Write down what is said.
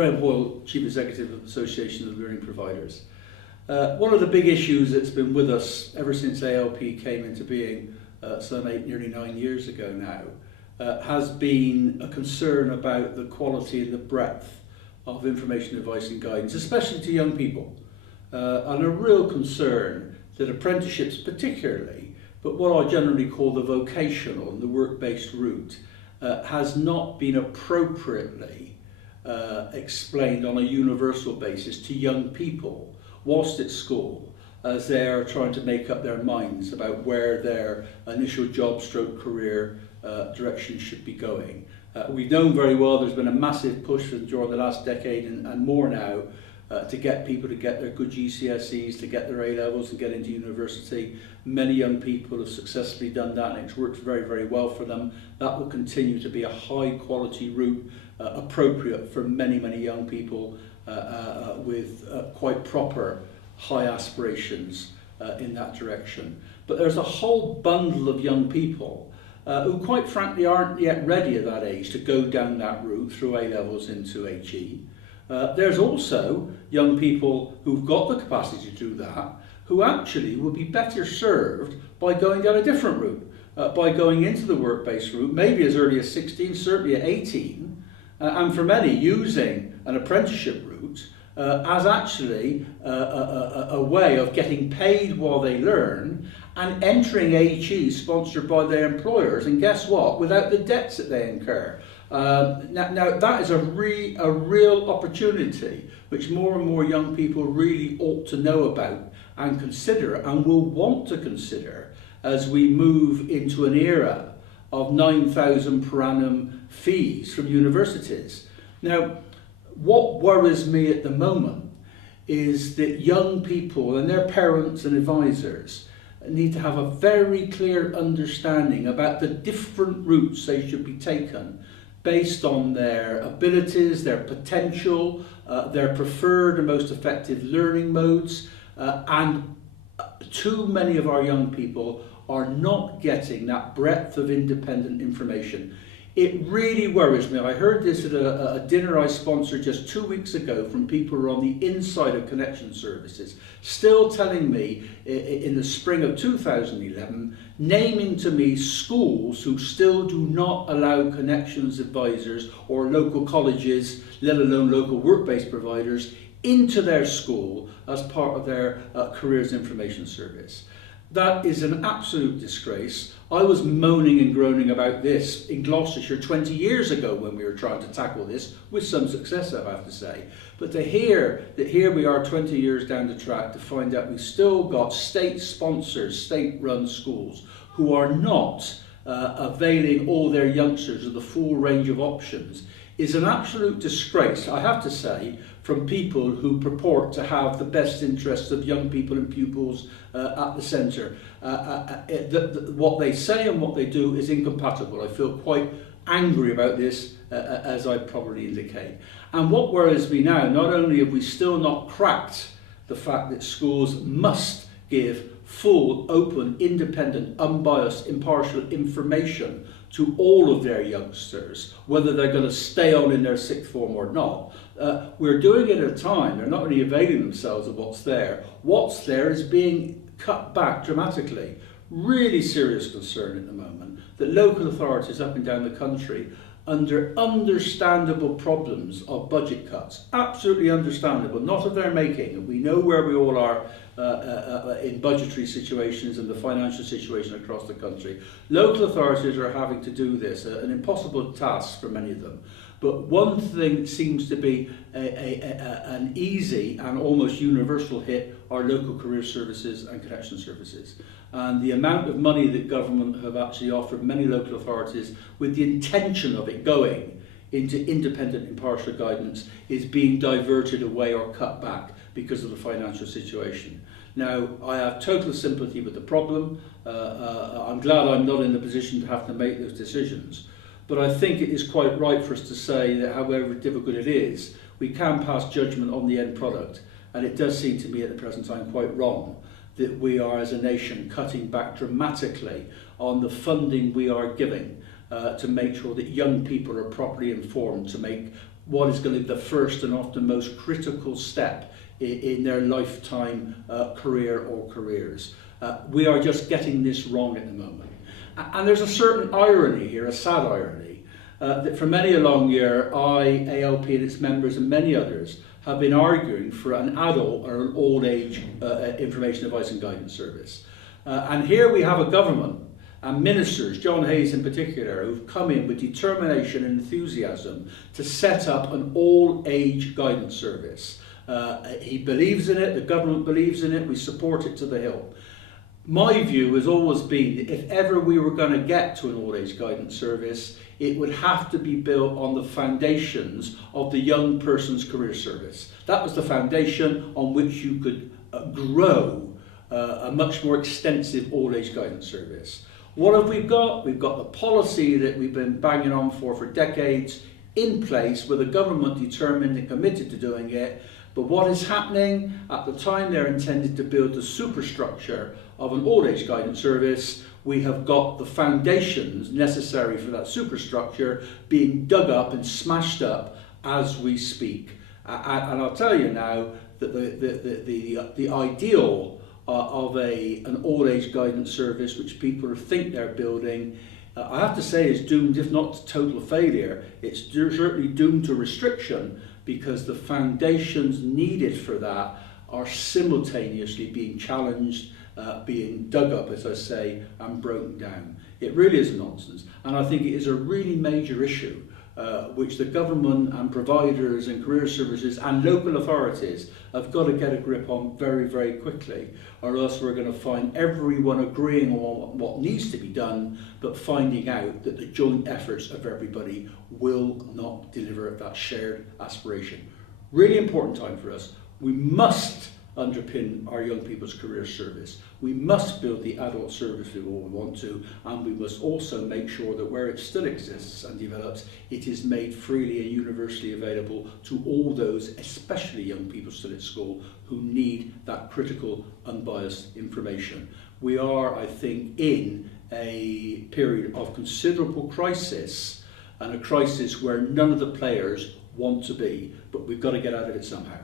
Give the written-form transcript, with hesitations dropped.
Graham Hoyle, Chief Executive of the Association of Learning Providers. One of the big issues that's been with us ever since ALP came into being some 8, nearly 9 years ago now, has been a concern about the quality and the breadth of information, advice and guidance, especially to young people. And a real concern that apprenticeships particularly, but what I generally call the vocational and the work-based route, has not been appropriately explained on a universal basis to young people whilst at school as they are trying to make up their minds about where their initial job stroke career direction should be going. We've known very well there's been a massive push during the last decade and more now to get people to get their good GCSEs, to get their A-levels and get into university. Many young people have successfully done that and it's worked very, very well for them. That will continue to be a high quality route appropriate for many, many young people with quite proper high aspirations in that direction. But there's a whole bundle of young people who quite frankly aren't yet ready at that age to go down that route through A-levels into HE. There's also young people who've got the capacity to do that, who actually would be better served by going down a different route, by going into the work-based route, maybe as early as 16, certainly at 18, and for many using an apprenticeship route as actually a way of getting paid while they learn and entering HE sponsored by their employers, and guess what, without the debts that they incur. Now that is a real opportunity which more and more young people really ought to know about and consider and will want to consider as we move into an era of 9,000 per annum fees from universities. Now, what worries me at the moment is that young people and their parents and advisors need to have a very clear understanding about the different routes they should be taken based on their abilities, their potential, their preferred and most effective learning modes, and too many of our young people are not getting that breadth of independent information. It really worries me. I heard this at a dinner I sponsored just 2 weeks ago from people who are on the inside of connection services, still telling me in the spring of 2011, naming to me schools who still do not allow connections advisors or local colleges, let alone local work-based providers, into their school as part of their careers information service. That is an absolute disgrace. I was moaning and groaning about this in Gloucestershire 20 years ago when we were trying to tackle this, with some success I have to say. But to hear that here we are 20 years down the track to find out we've still got state-sponsored, state-run schools who are not availing all their youngsters of the full range of options is an absolute disgrace, I have to say, from people who purport to have the best interests of young people and pupils at the centre. What they say and what they do is incompatible. I feel quite angry about this, as I probably indicate. And what worries me now, not only have we still not cracked the fact that schools must give full, open, independent, unbiased, impartial information to all of their youngsters, whether they're going to stay on in their sixth form or not. We're doing it at a time, they're not really availing themselves of what's there. What's there is being cut back dramatically. Really serious concern at the moment that local authorities up and down the country, under understandable problems of budget cuts, absolutely understandable, not of their making, and we know where we all are in budgetary situations and the financial situation across the country. Local authorities are having to do this, an impossible task for many of them. But one thing seems to be an easy and almost universal hit are local career services and connection services. And the amount of money that government have actually offered many local authorities with the intention of it going into independent impartial guidance is being diverted away or cut back because of the financial situation. Now, I have total sympathy with the problem. I'm glad I'm not in the position to have to make those decisions. But I think it is quite right for us to say that however difficult it is, we can pass judgment on the end product. And it does seem to me at the present time quite wrong that we are as a nation cutting back dramatically on the funding we are giving to make sure that young people are properly informed to make what is going to be the first and often most critical step in their lifetime career or careers. We are just getting this wrong at the moment. And there's a certain irony here, a sad irony, that for many a long year, ALP and its members and many others have been arguing for an adult or an old age information advice and guidance service. And here we have a government and ministers, John Hayes in particular, who've come in with determination and enthusiasm to set up an all-age guidance service. He believes in it, the government believes in it, we support it to the hill. My view has always been that if ever we were going to get to an all-age guidance service, it would have to be built on the foundations of the young person's career service. That was the foundation on which you could grow a much more extensive all-age guidance service. What have we got? We've got the policy that we've been banging on for decades in place with a government determined and committed to doing it. But what is happening? At the time they're intended to build the superstructure of an old-age guidance service, we have got the foundations necessary for that superstructure being dug up and smashed up as we speak. And I'll tell you now that the ideal of an old-age guidance service, which people think they're building, I have to say is doomed, if not to total failure. It's certainly doomed to restriction, because the foundations needed for that are simultaneously being challenged, being dug up, as I say, and broken down. It really is nonsense, and I think it is a really major issue which the government and providers and career services and local authorities have got to get a grip on very, very quickly, or else we're going to find everyone agreeing on what needs to be done, but finding out that the joint efforts of everybody will not deliver that shared aspiration. Really important time for us. We must underpin our young people's career service. We must build the adult service we all want to, and we must also make sure that where it still exists and develops, it is made freely and universally available to all those, especially young people still at school, who need that critical, unbiased information. We are, I think, in a period of considerable crisis, and a crisis where none of the players want to be, but we've got to get out of it somehow.